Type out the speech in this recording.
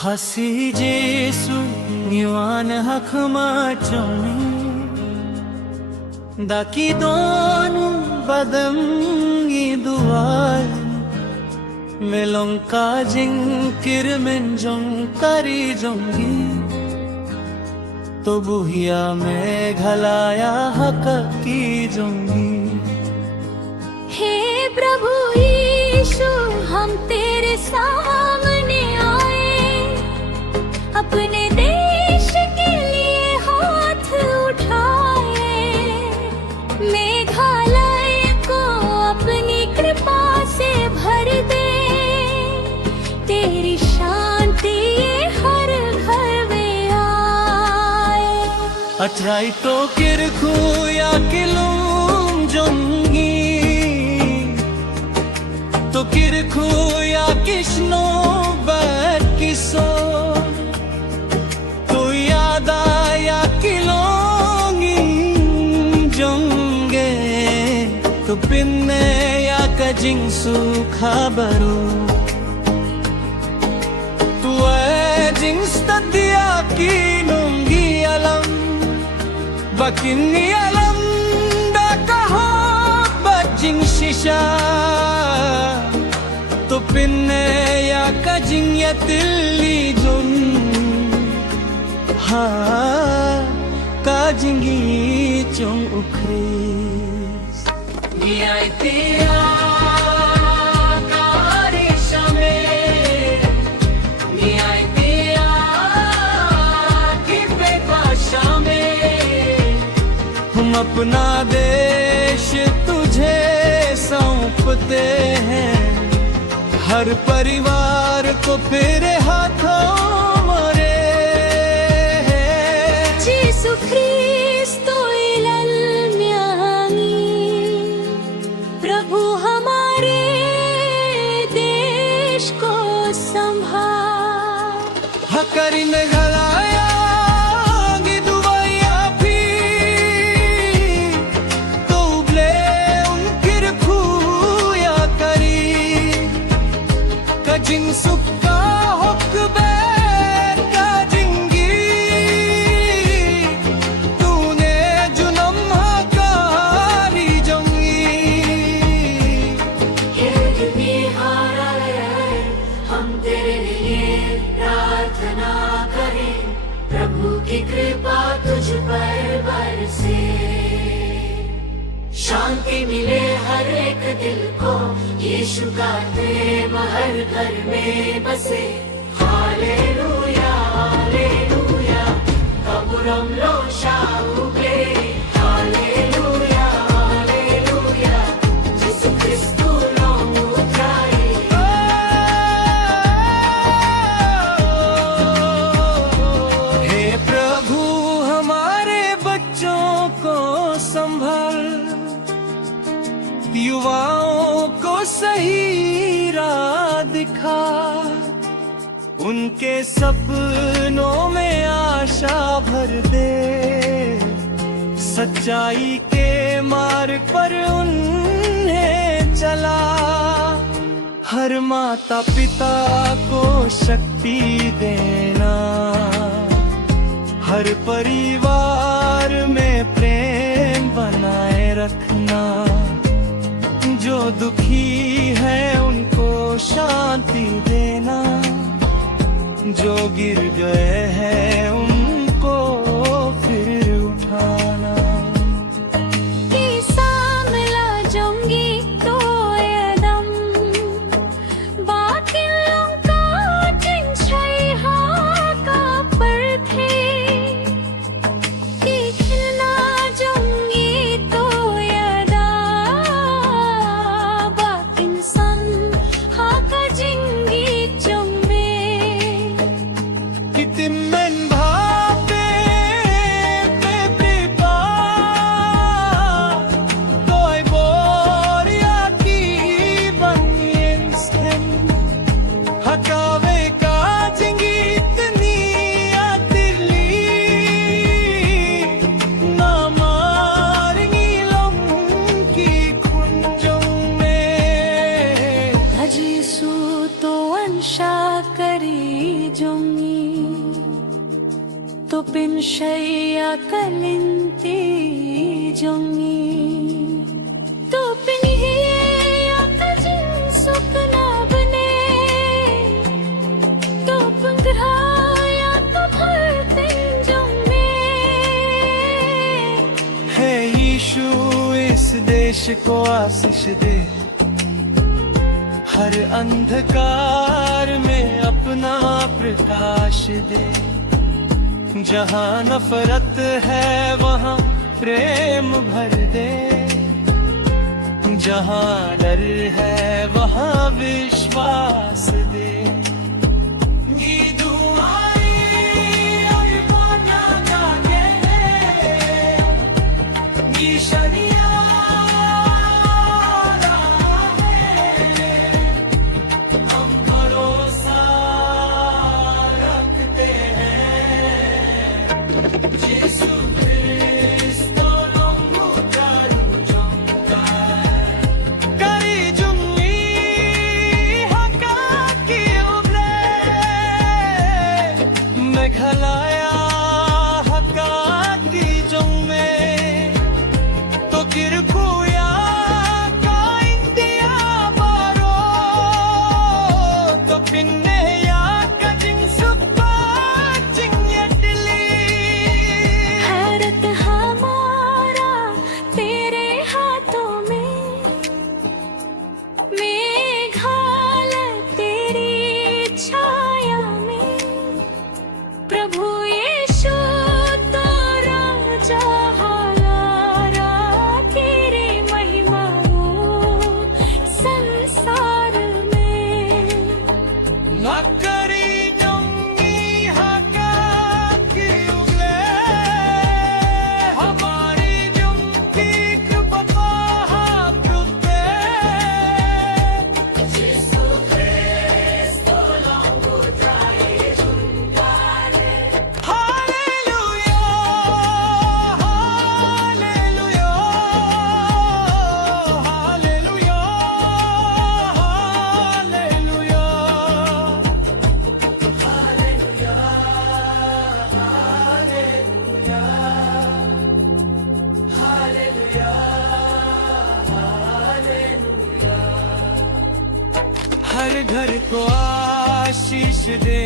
Khasi Jesu niwan hakma choni Daki donu badam iduar Melong ka jingkir menjong kari jongi तो बुहिया में घलाया हक की जोंगी। हे प्रभु यीशु हम तेरे सामने आए, अपने देश के लिए हाथ उठाए। मेघालय को अपनी कृपा से भर दे, तेरी शांति हर घर में आए। अठराई तो किरखू या किलुम जोंगी तो किरखू या किश्नो बैठ किसो तो यादा या किलोंगी जोंगे तो पिन्ने या कजिंसु खबरो तू जिंस तदिया की नूंगी अलम Bakini alam da kaho bajing shisha to pinne ya kajing ya tilli jun ha kajingi chung ukris ni aitia अपना देश तुझे सौंपते हैं हर परिवार को तेरे हाथों मरे Jesu Kristo ilal myangi प्रभु हमारे देश को संभाल हकरी ने घलाया जिन सुक्का हुक बैर का जिंगी तूने जुनम हकारी जंगी हम तेरे लिए प्रार्थना करें प्रभु की कृपा तुझ पर बरसे शांति मिले हर एक दिल को यीशु का प्रेम हर घर में बसे हालेलुया हालेलुया कबुरम लो शाउले हालेलुया हालेलुया यीशु क्रिस्तु लो उठाए हे प्रभु हमारे बच्चों को संभाल युवाओं को सही राह दिखा उनके सपनों में आशा भर दे सच्चाई के मार्ग पर उन्हें चला हर माता पिता को शक्ति देना हर परिवार में प्रेम बनाए रखना जो दुखी है उनको शांति देना जो गिर गए हैं उनको फिर उठाना Timmen Tupin siya kalinti jongi Tupin hiya kajin sukna bane Tupin graya to bhartin jong mein है यीशु इस देश को आशीष दे, हर अंधकार में अपना प्रकाश दे। जहाँ नफरत है वहाँ प्रेम भर दे, जहाँ डर है वहाँ विश्वास दे। हैरत हमारा तेरे हाथों में मेघाल तेरी छाया में प्रभु यीशु तो राजा हालारा तेरी महिमा हो संसार में Nakari nyongi haka ki ugle, hamari nyongi kripata haprutte. Jesu Christo longu trai jungare. Hallelujah, hallelujah, hallelujah, हर घर को आशीष दे,